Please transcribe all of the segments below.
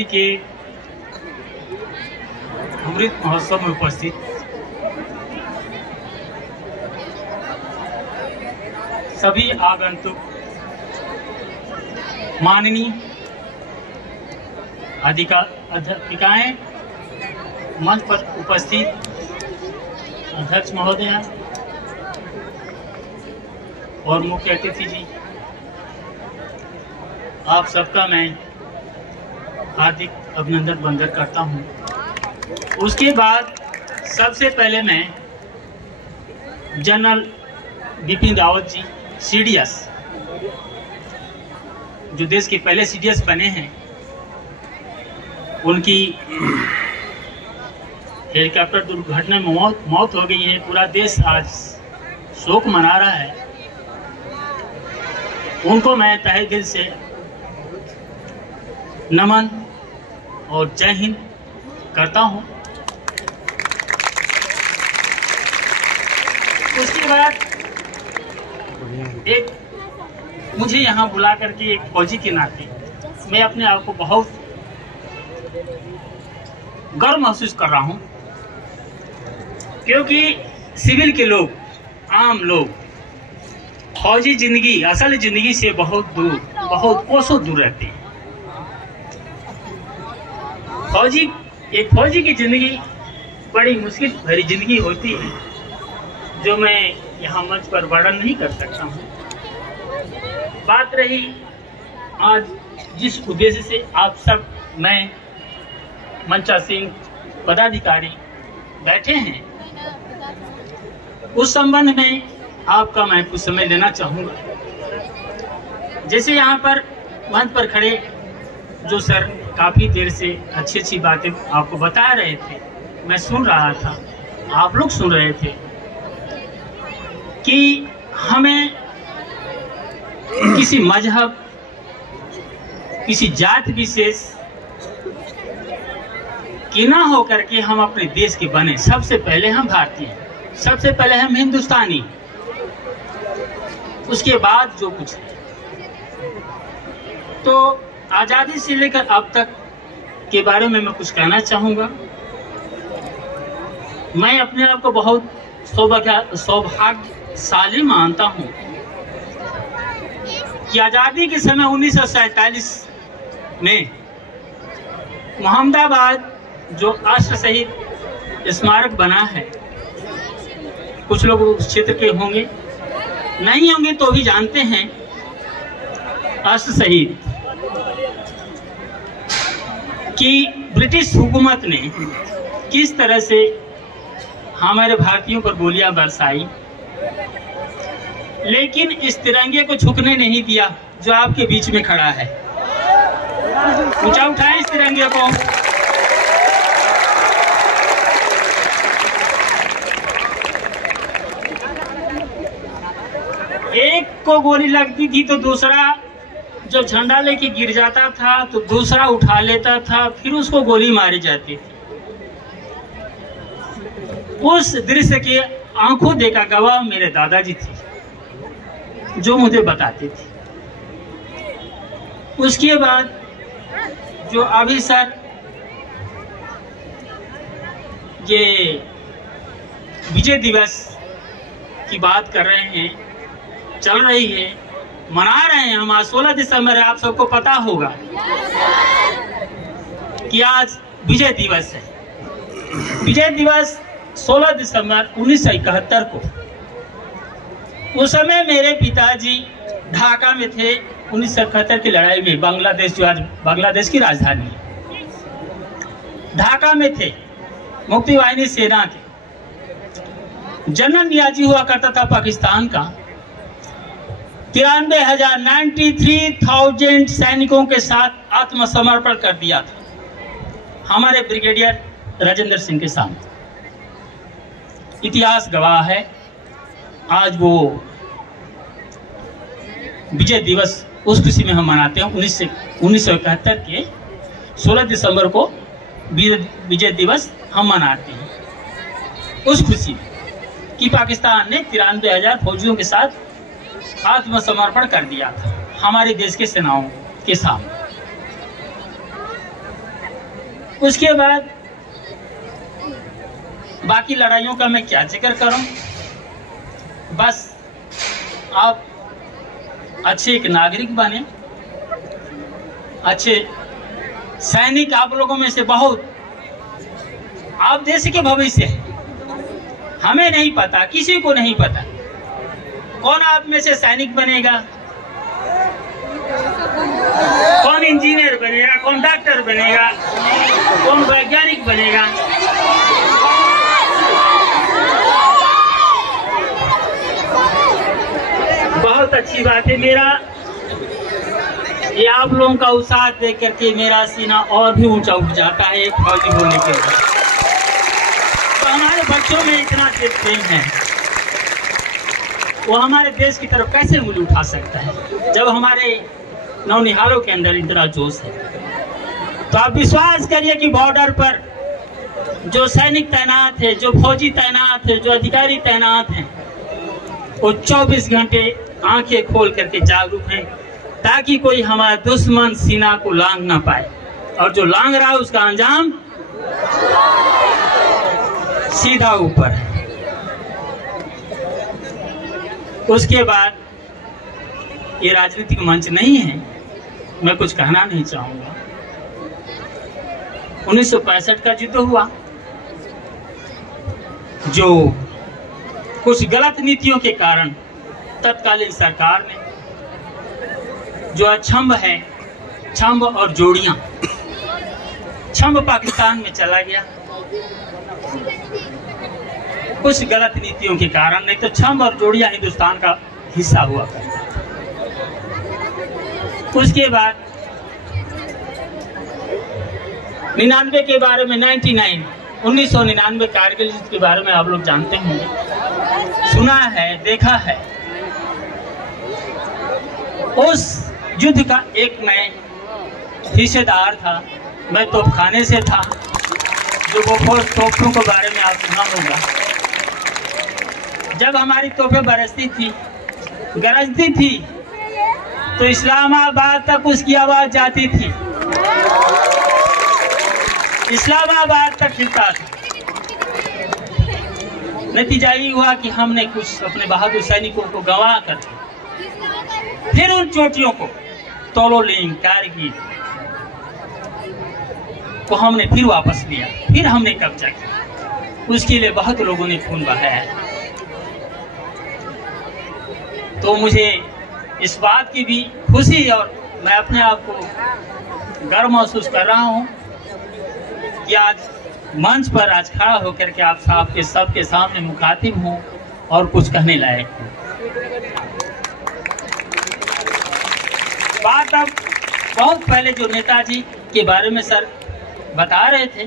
आज़ादी के अमृत महोत्सव में उपस्थित सभी आगंतुक, माननीय अध्यापिकाएं, मंच पर उपस्थित अध्यक्ष महोदय और मुख्य अतिथि जी, आप सबका मैं हार्दिक अभिनंदन वंदन करता हूं। उसके बाद सबसे पहले मैं जनरल बिपिन रावत जी, सीडीएस, जो देश के पहले सीडीएस बने हैं, उनकी हेलीकॉप्टर दुर्घटना में मौत हो गई है। पूरा देश आज शोक मना रहा है। उनको मैं तहे दिल से नमन और जय हिंद करता हूं। उसके बाद एक मुझे यहाँ बुला करके एक फौजी के नाते मैं अपने आप को बहुत गर्व महसूस कर रहा हूं, क्योंकि सिविल के लोग, आम लोग फौजी जिंदगी, असल जिंदगी से बहुत दूर, बहुत कोसों दूर रहते हैं। एक फौजी की जिंदगी बड़ी मुश्किल भरी जिंदगी होती है, जो मैं यहाँ मंच पर वर्णन नहीं कर सकता हूँ। बात रही आज जिस उद्देश्य से आप सब, मैं मंचासीन पदाधिकारी बैठे हैं, उस संबंध में आपका मैं कुछ समय लेना चाहूंगा। जैसे यहाँ पर मंच पर खड़े जो सर काफी देर से अच्छी बातें आपको बता रहे थे, मैं सुन रहा था, आप लोग सुन रहे थे कि हमें किसी मजहब, किसी जात विशेष कि ना हो करके हम अपने देश के बने। सबसे पहले हम भारतीय, सबसे पहले हम हिंदुस्तानी, उसके बाद जो कुछ है। तो आजादी से लेकर अब तक के बारे में मैं कुछ कहना चाहूंगा। मैं अपने आप को बहुत सौभाग्यशाली मानता हूं कि आजादी के समय 1947 में मोहम्मदाबाद जो अश्व शहीद स्मारक बना है, कुछ लोग उस क्षेत्र के होंगे, नहीं होंगे तो भी जानते हैं, अश्व शहीद कि ब्रिटिश हुकूमत ने किस तरह से हमारे भारतीयों पर गोलियां बरसाई, लेकिन इस तिरंगे को झुकने नहीं दिया जो आपके बीच में खड़ा है। ऊंचा उठाएं इस तिरंगे को। एक को गोली लगती थी तो दूसरा जब झंडा लेके गिर जाता था तो दूसरा उठा लेता था, फिर उसको गोली मारी जाती थी। उस दृश्य के आंखों देखा गवाह मेरे दादाजी थे, जो मुझे बताते थे। उसके बाद जो अभी सर ये विजय दिवस की बात कर रहे हैं, चल रही है, मना रहे हैं हम। आज 16 दिसंबर है, आप सबको पता होगा कि आज विजय दिवस है। विजय दिवस 16 दिसंबर 1971 को, उस समय मेरे पिताजी ढाका में थे 1971 की लड़ाई में। बांग्लादेश, जो आज बांग्लादेश की राजधानी है, ढाका में थे, मुक्ति वाहिनी सेना के जनरल नियाजी हुआ करता था पाकिस्तान का। 93,000 सैनिकों के साथ आत्मसमर्पण कर दिया था हमारे ब्रिगेडियर राजेंद्र सिंह के सामने। इतिहास गवाह है। आज वो विजय दिवस उस खुशी में हम मनाते हैं। 1971 के 16 दिसंबर को विजय दिवस हम मनाते हैं, उस खुशी में कि पाकिस्तान ने 93,000 फौजियों के साथ आत्मसमर्पण कर दिया था हमारे देश के सेनाओं के सामने। उसके बाद बाकी लड़ाइयों का मैं क्या जिक्र करूं, बस आप अच्छे एक नागरिक बने, अच्छे सैनिक। आप लोगों में से बहुत, आप देश के भविष्य हैं। हमें नहीं पता, किसी को नहीं पता कौन आप में से सैनिक बनेगा, कौन इंजीनियर बनेगा, कौन डॉक्टर बनेगा, कौन वैज्ञानिक बनेगा। बहुत अच्छी बात है। मेरा ये आप लोगों का उत्साह देख करके मेरा सीना और भी ऊंचा उठ जाता है एक फौजी होने के बाद। तो हमारे बच्चों में इतना प्रेम है, वो हमारे देश की तरफ कैसे उंगली उठा सकता है जब हमारे नौनिहालों के अंदर इतना जोश है। तो आप विश्वास करिए कि बॉर्डर पर जो सैनिक तैनात है, जो फौजी तैनात है, जो अधिकारी तैनात हैं, वो 24 घंटे आंखें खोल करके जागरूक हैं ताकि कोई हमारा दुश्मन सीना को लांग ना पाए, और जो लांग रहा है उसका अंजाम सीधा ऊपर है। उसके बाद ये राजनीतिक मंच नहीं है, मैं कुछ कहना नहीं चाहूंगा। 1965 का युद्ध हुआ, जो कुछ गलत नीतियों के कारण तत्कालीन सरकार ने, जो अक्षम्भ है, छम्ब और जोड़ियां, छम्ब पाकिस्तान में चला गया कुछ गलत नीतियों के कारण, नहीं तो छम्ब और जोड़ियां हिंदुस्तान का हिस्सा हुआ करता था। उसके बाद 99 के बारे में, 1999 कारगिल युद्ध के बारे में आप लोग जानते होंगे, सुना है, देखा है। उस युद्ध का एक मैं हिस्सेदार था, मैं तोपखाने से था, जो बोफोर्स तोपों के बारे में आप सुना होगा। जब हमारी तोपें बरसती थी, गरजती थी, तो इस्लामाबाद तक उसकी आवाज जाती थी, इस्लामाबाद तक हिलता था। नतीजा ये हुआ कि हमने कुछ अपने बहादुर सैनिकों को गंवा कर फिर उन चोटियों को, तोलोलिंग, कारगिल को हमने फिर वापस लिया, फिर हमने कब्जा किया। उसके लिए बहुत लोगों ने खून बहाया। तो मुझे इस बात की भी खुशी, और मैं अपने आप को गर्व महसूस कर रहा हूं कि आज मंच पर आज खड़ा होकर के आप साहब के सबके सामने मुखातिब हूं और कुछ कहने लायक हूं। बात अब बहुत पहले जो नेताजी के बारे में सर बता रहे थे,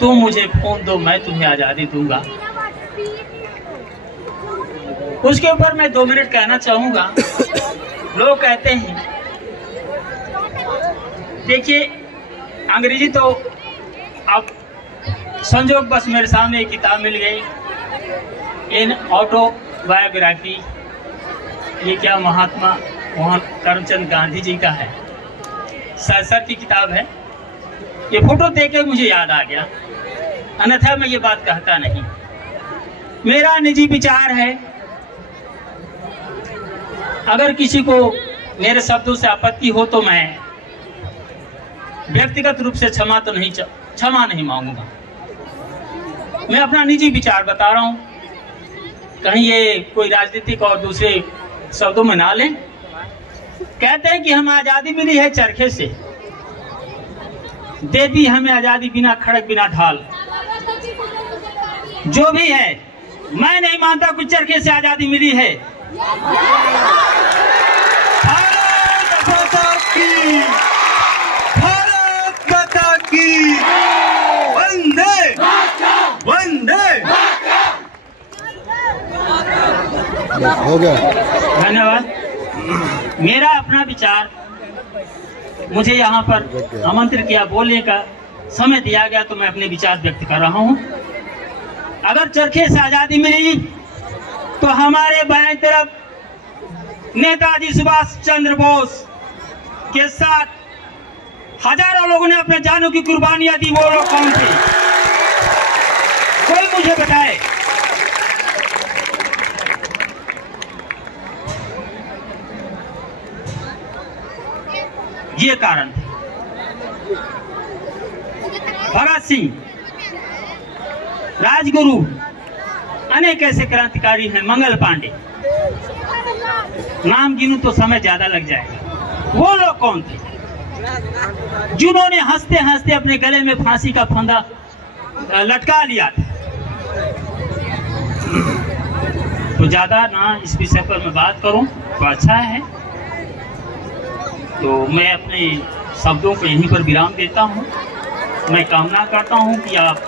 तुम मुझे फोन दो, मैं तुम्हें आजादी दूंगा, उसके ऊपर मैं 2 मिनट कहना चाहूंगा। लोग कहते हैं, देखिए अंग्रेजी तो अब संजोग बस मेरे सामने एक किताब मिल गई, इन ऑटोबायोग्राफी, ये क्या महात्मा मोहन करमचंद गांधी जी का है, सर की किताब है। ये फोटो देख के मुझे याद आ गया, अन्यथा मैं ये बात कहता नहीं। मेरा निजी विचार है, अगर किसी को मेरे शब्दों से आपत्ति हो तो मैं व्यक्तिगत रूप से क्षमा नहीं मांगूंगा। मैं अपना निजी विचार बता रहा हूं, कहीं ये कोई राजनीतिक और दूसरे शब्दों में ना लें। कहते हैं कि हमें आजादी मिली है चरखे से, दे दी हमें आजादी बिना खड़क बिना ढाल। जो भी है, मैं नहीं मानता कुछ चरखे से आजादी मिली है। भारत माता की, भारत माता की, वंदे वंदे। हो गया, धन्यवाद। मेरा अपना विचार, मुझे यहाँ पर आमंत्रित किया, बोलने का समय दिया गया, तो मैं अपने विचार व्यक्त कर रहा हूँ। अगर चरखे से आजादी मिली तो हमारे बाएं तरफ नेताजी सुभाष चंद्र बोस के साथ हजारों लोगों ने अपने जानों की कुर्बानियां दी, वो लोग कौन थे? कोई मुझे बताए। ये कारण थे। भगत सिंह, राजगुरु, अनेक ऐसे क्रांतिकारी हैं, मंगल पांडे, नाम गिनूं तो समय ज्यादा लग जाएगा। वो लोग कौन थे जिन्होंने हंसते हंसते अपने गले में फांसी का फंदा लटका लिया था? तो ज्यादा ना इस विषय पर मैं बात करूं तो अच्छा है, तो मैं अपने शब्दों को यहीं पर विराम देता हूं। मैं कामना करता हूं कि आप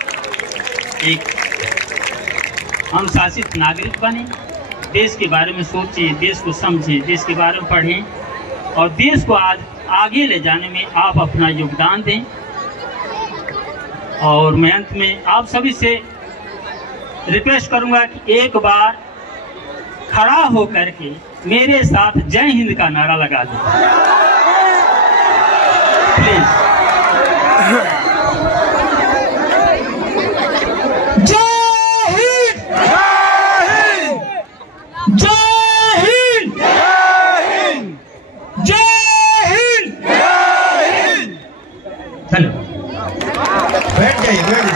एक अनुशासित नागरिक बने, देश के बारे में सोचें, देश को समझें, देश के बारे में पढ़ें और देश को आज आगे ले जाने में आप अपना योगदान दें। और मैं अंत में आप सभी से रिक्वेस्ट करूंगा कि एक बार खड़ा होकर के मेरे साथ जय हिंद का नारा लगा दें प्लीज। बैठ जाइए।